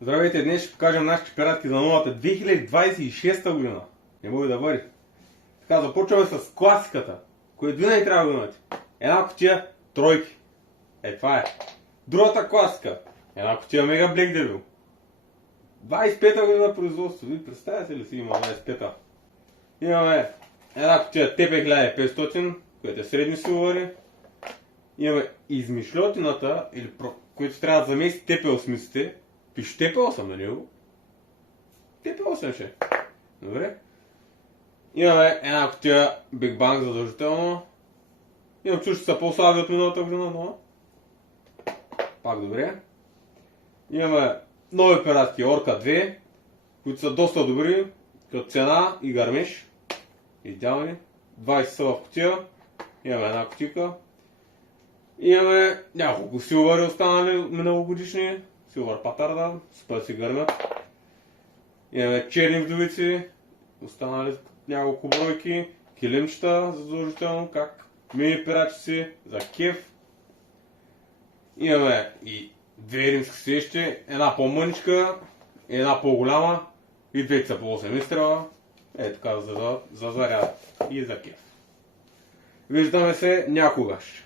Здравейте, днес ще покажем нашите пиратки за новата 2026 година. Не може да бъде. Така, започваме с класиката, което винаги трябва да имате. Една кутия тройки. Това е. Другата класика. Една кутия Мега Black Devil. 25-та година производство. Ви представяте ли си има 25-та? Имаме една кутия TP1500, която е средни силвари. Имаме измишлетината, което трябва да замести TP8-те. Пише TP8 на него. TP8 ще. Добре. Имаме една кутия Big Bang задължително. Имам чуш, че са по-слаби от миналата година, но пак добре. Имаме нови пиратки Orca 2, които са доста добри, като цена и гармеш. Идеални. 20 са в кутия. Имаме една кутика. Имаме няколко силвари останали миналогодишни. Силвар патарда, спа си гърмят. Имаме черни вдовици, останали няколко бройки, килимчета задължително, как мини пиратчици за кеф. Имаме и две римски сещи, една по-мъничка, една по-голяма и двете са по 8 изстрела. Така за заряд и за кеф. Виждаме се някогаш.